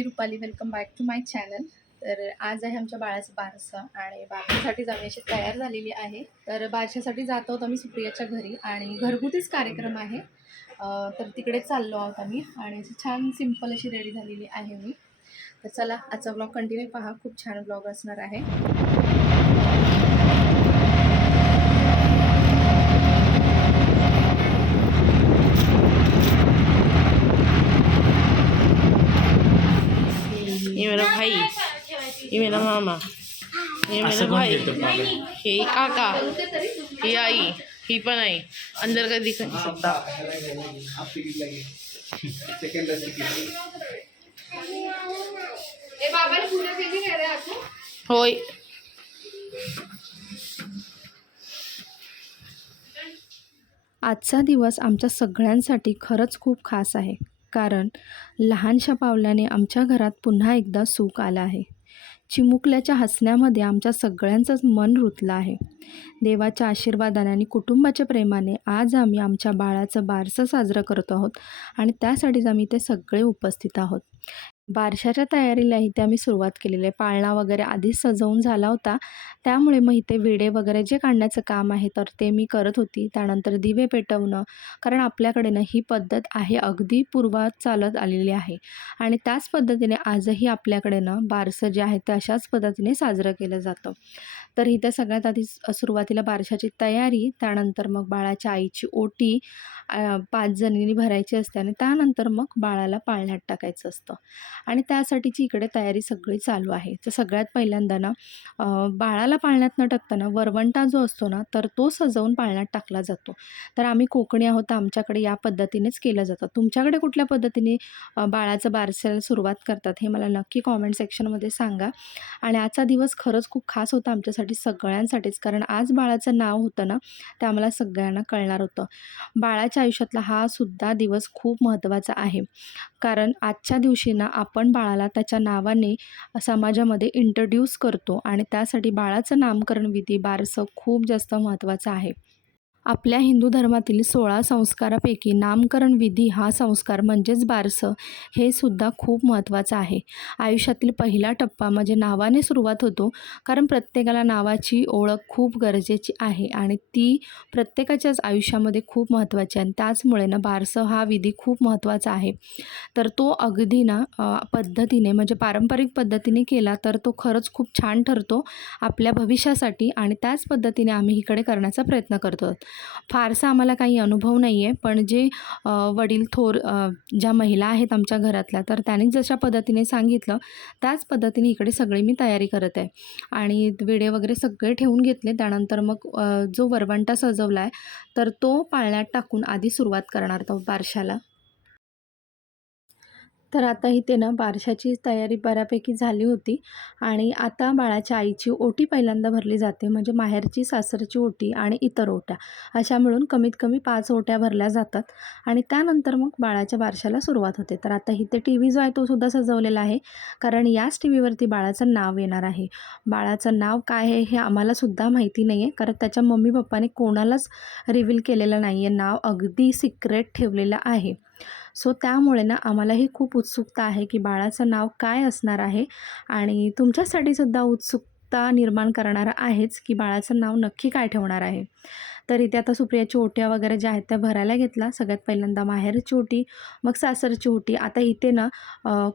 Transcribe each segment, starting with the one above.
Me Rupali welcome back to my channel तर आज आहे आमच्या बाळाचं बारसं आणि बारशासाठी आम्ही अशी तयार झालेली आहे. तर बारशासाठी जात आहोत आम्ही सुप्रियाच्या घरी आणि घरगुतीच कार्यक्रम आहे. तर तिकडे चाललो आहोत आम्ही आणि अशी छान सिंपल अशी रेडी झालेली आहे मी. तर चला आजचा ब्लॉग कंटिन्यू पहा. खूप छान ब्लॉग असणार आहे ये मेरा भाई ये मेरा मामा ये मेरा भाई। हे काका ही आई ही पण आई अंदर का दिख नहीं सकता होय. आजचा दिवस आमच्या सगळ्यांसाठी खरंच खूप खास आहे. कारण लहानशा पावलाने आमच्या घरात पुन्हा एकदा सुख आलं आहे. चिमुकल्याच्या हसण्यामध्ये आमच्या सगळ्यांचंच मन रुतलं आहे. देवाच्या आशीर्वादाने आणि कुटुंबाच्या प्रेमाने आज आम्ही आमच्या बाळाचं बारसं साजरं करत आहोत आणि त्यासाठीच आम्ही ते सगळे उपस्थित आहोत. बारशाच्या तयारीला इथे आम्ही सुरुवात केलेली आहे. पाळणा वगैरे आधीच सजवून झाला होता. त्यामुळे मग इथे विडे वगैरे जे काढण्याचं काम आहे तर ते मी करत होती. त्यानंतर दिवे पेटवणं कारण आपल्याकडे ना ही पद्धत आहे अगदी पूर्वात चालत आलेली आहे. आणि त्याच पद्धतीने आजही आपल्याकडे ना बारसं जे आहे ते अशाच पद्धतीने साजरं केलं जातं. तर इथे सगळ्यात आधी सुरुवातीला बारशाची तयारी त्यानंतर मग बाळाच्या आईची ओटी पाच जणींनी भरायची असते आणि त्यानंतर मग बाळाला पाळण्यात टाकायचं असतं. आणि त्यासाठीची इकडे तयारी सगळी चालू आहे. तर सगळ्यात पहिल्यांदा ना बाळाला पाळण्यात न टाकताना वरवंटा जो असतो ना तर तो सजवून पाळण्यात टाकला जातो. तर आम्ही कोकणी आहोत तर आमच्याकडे या पद्धतीनेच केलं जातं. तुमच्याकडे कुठल्या पद्धतीने बाळाचं बारसेला सुरुवात करतात हे मला नक्की कॉमेंट सेक्शनमध्ये सांगा. आणि आजचा दिवस खरंच खूप खास होता आमच्यासाठी सगळ्यांसाठीच. कारण आज बाळाचं नाव होतं ना ते आम्हाला सगळ्यांना कळणार होतं. बाळाच्या आयुष्यातला हा सुद्धा दिवस खूप महत्त्वाचा आहे. कारण आजच्या दिवशी ना आपण बाळाला त्याच्या नावाने समाजामध्ये इंट्रोड्यूस करतो आणि त्यासाठी बाळाचं नामकरण विधी बारसं खूप जास्त महत्त्वाचं आहे. आपल्या हिंदू धर्मातील सोळा संस्कारापैकी नामकरण विधी हा संस्कार म्हणजेच बारसं हे सुद्धा खूप महत्त्वाचं आहे आयुष्यातील पहिला टप्पा म्हणजे नावाने सुरुवात होतो कारण प्रत्येकाला नावाची ओळख खूप गरजेची आहे आणि ती प्रत्येकाच्याच आयुष्यामध्ये खूप महत्त्वाची आहे आणि त्याचमुळे ना बारसं हा विधी खूप महत्त्वाचा आहे तर तो अगदी ना पद्धतीने म्हणजे पारंपरिक पद्धतीने केला तर तो खरंच खूप छान ठरतो आपल्या भविष्यासाठी आणि त्याच पद्धतीने आम्ही इकडे करण्याचा प्रयत्न करतो आहोत. फारसा आम्हाला काही अनुभव नाही आहे पण जे वडील थोर ज्या महिला आहेत आमच्या घरातल्या तर त्यांनी जशा पद्धतीने सांगितलं त्याच पद्धतीने इकडे सगळी मी तयारी करत आहे. आणि विडे वगैरे सगळे ठेवून घेतले. त्यानंतर मग जो वरवंटा सजवला आहे तर तो पाळण्यात टाकून आधी सुरुवात करणार तो बारशाला तर आता इथे ना बारशाची तयारी बऱ्यापैकी झाली होती आणि आता बाळाच्या आईची ओटी पहिल्यांदा भरली जाते म्हणजे माहेरची सासरची ओटी आणि इतर ओट्या. अशा मिळून कमीत कमी पाच ओट्या भरल्या जातात आणि त्यानंतर मग बाळाच्या बारशाला सुरुवात होते. तर आता इथे टी व्ही जो आहे तो सुद्धा सजवलेला आहे कारण याच टी व्हीवरती बाळाचं नाव येणार आहे. बाळाचं नाव काय आहे हे आम्हाला सुद्धा माहिती नाही आहे कारण त्याच्या मम्मी पप्पाने कोणालाच रिव्हील केलेलं नाही आहे नाव अगदी सिक्रेट ठेवलेलं आहे. सो त्यामुळे ना आम्हालाही खूप उत्सुकता आहे की बाळाचं नाव काय असणार आहे आणि तुमच्यासाठी सुद्धा उत्सुकता निर्माण करणारं आहेच की बाळाचं नाव नक्की काय ठेवणार आहे. तर इथे आता सुप्रियाची ओट्या वगैरे ज्या आहेत त्या भरायला घेतला. सगळ्यात पहिल्यांदा माहेरची ओटी मग सासरची ओटी आता इथे ना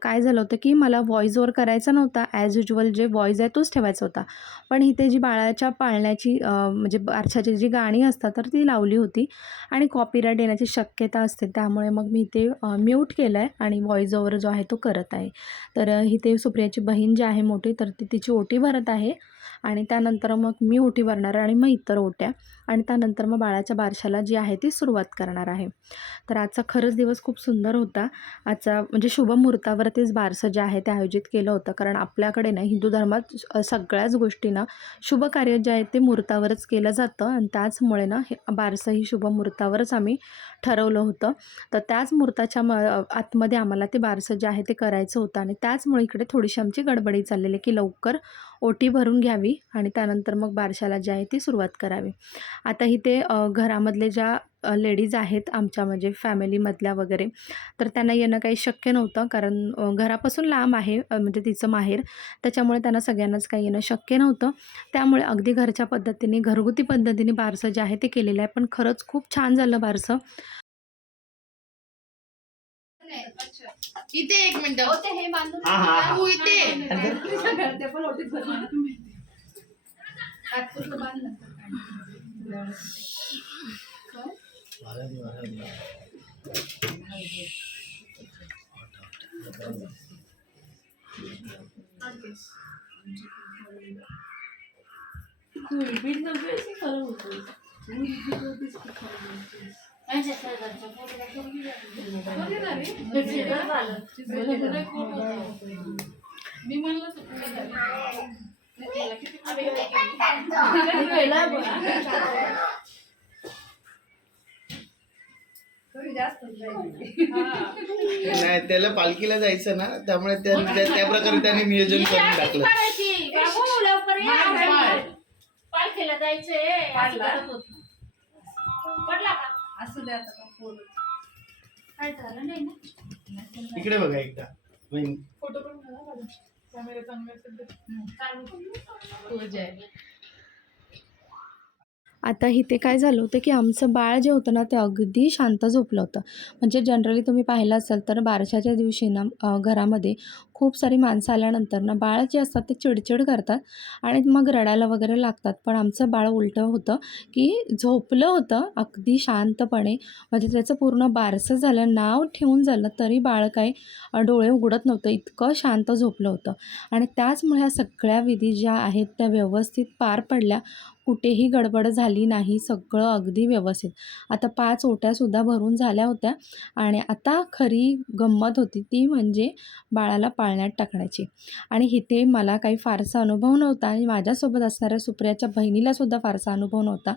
काय झालं होतं की मला व्हॉईज ओवर करायचा नव्हता. ॲज युजल जे व्हॉईज आहे तोच ठेवायचा होता. पण इथे जी बाळाच्या पाळण्याची म्हणजे बारशाची जी गाणी असतात तर ती लावली होती. आणि कॉपीराईट येण्याची शक्यता असते. त्यामुळे मग मी ते म्यूट केलं आहे आणि व्हॉईज ओवर जो आहे तो करत आहे. तर इथे सुप्रियाची बहीण जी आहे मोठी तर ती तिची ओटी भरत आहे. आणि त्यानंतर मग मी ओटी भरणार आणि मग इतर ओट्या. आणि त्यानंतर मग बाळाच्या बारशाला जी आहे ती सुरुवात करणार आहे. तर आजचा खरंच दिवस खूप सुंदर होता. आजचा म्हणजे शुभ मुहूर्तावरतीच बारसं जे आहे ते आयोजित केलं होतं. कारण आपल्याकडे ना हिंदू धर्मात सगळ्याच गोष्टींना शुभ कार्य जे आहे ते मुहूर्तावरच केलं जातं. आणि त्याचमुळे ना हे बारसं ही शुभ मुहूर्तावरच आम्ही ठरवलं होतं. तर त्याच मुहूर्ताच्या म आतमध्ये आम्हाला ते बारसं जे आहे ते करायचं होतं. आणि त्याचमुळे इकडे थोडीशी आमची गडबडी चाललेली की लवकर ओटी भरून घ्यावी आणि त्यानंतर मग बारशाला जी आहे ती सुरुवात करावी. आता इथे घरामधले ज्या लेडीज आहेत आमच्या म्हणजे फॅमिलीमधल्या वगैरे तर त्यांना येणं काही शक्य नव्हतं कारण घरापासून लांब आहे म्हणजे तिचं माहेर. त्याच्यामुळे त्यांना सगळ्यांनाच काही येणं शक्य नव्हतं. त्यामुळे अगदी घरच्या पद्धतीने घरगुती पद्धतीने बारसं जे आहे ते केलेलं आहे. पण खरंच खूप छान झालं बारसं. इथे एक मिनिट हा हा हा तू इथे नाही त्याला पालखीला जायचं ना त्यामुळे त्या प्रकारे त्यांनी नियोजन करून टाकलं. पालखीला जायचंय. असं. पडला का काय झालं नाही ना? इकडे बघा एकदा. बहीण. आता इथे काय झालं होतं की आमचं बाळ जे होतं ना ते अगदी शांत झोपलं होतं. म्हणजे जनरली तुम्ही पाहिलं असाल तर बारशाच्या दिवशी ना घरामध्ये खूप सारी माणसं आल्यानंतर ना बाळ जे असतात ते चिडचिड करतात आणि मग रडायला वगैरे लागतात. पण आमचं बाळ उलटं होतं की झोपलं होतं अगदी शांतपणे. म्हणजे त्याचं पूर्ण बारसं झालं नाव ठेवून झालं तरी बाळ काही डोळे उघडत नव्हतं. इतकं शांत झोपलं होतं. आणि त्याचमुळे ह्या सगळ्या विधी ज्या आहेत त्या व्यवस्थित पार पडल्या. कुठेही गडबड झाली नाही. सगळं अगदी व्यवस्थित. आता पाच ओट्यासुद्धा भरून झाल्या होत्या आणि आता खरी गंमत होती ती म्हणजे बाळाला पा पाळण्यात टाकण्याची. आणि इथे मला काही फारसा अनुभव नव्हता आणि माझ्यासोबत असणाऱ्या सुप्रियाच्या बहिणीलासुद्धा फारसा अनुभव नव्हता.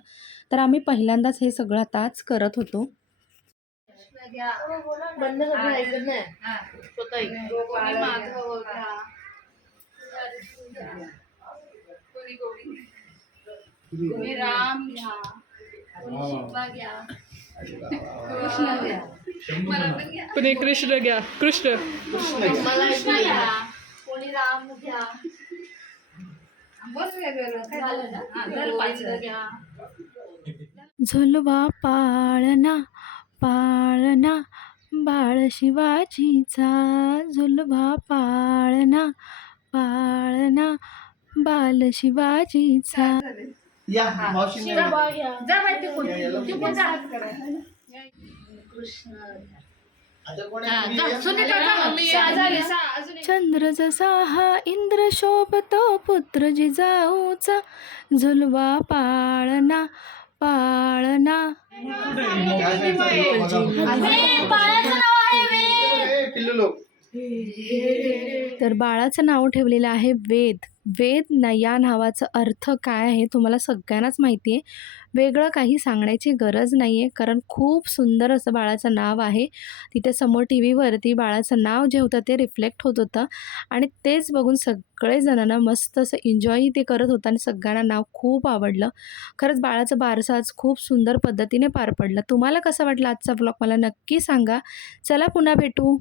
तर आम्ही पहिल्यांदाच हे सगळं आताच करत होतो. तुम्ही राम घ्या. कृष्ण घ्या. कुणी कृष्ण घ्या. कृष्ण. कोणी राम घ्या. झुलवा पाळणा पाळणा बाळ शिवाजीचा. झुलवा पाळणा पाळणा बाल शिवाजीचा. या मावशी जा बाई तिकडून. या, याला तिकडून जा. आता कोण आहे? चंद्र जसा हा इंद्र शोभतो पुत्र जिजाऊचा झुलवा वेद. ए, पिल्लू लोक. तर बाळाचं नाव ठेवलेलं आहे वेद. वेद न या नावाचा अर्थ काय आहे तुम्हाला सगळ्यांनाच माहिती आहे. वेगळं काही सांगण्याची गरज नाही आहे कारण खूप सुंदर असं बाळाचं नाव आहे. तिथे समोर टी व्हीवरती बाळाचं नाव जे होतं ते रिफ्लेक्ट होत होतं. आणि तेच बघून सगळेजणांना मस्त असं एन्जॉय ते करत होतं आणि सगळ्यांना नाव खूप आवडलं. खरंच बाळाचं बारसं आज खूप सुंदर पद्धतीने पार पडलं. तुम्हाला कसं वाटलं आजचा ब्लॉग मला नक्की सांगा. चला पुन्हा भेटू.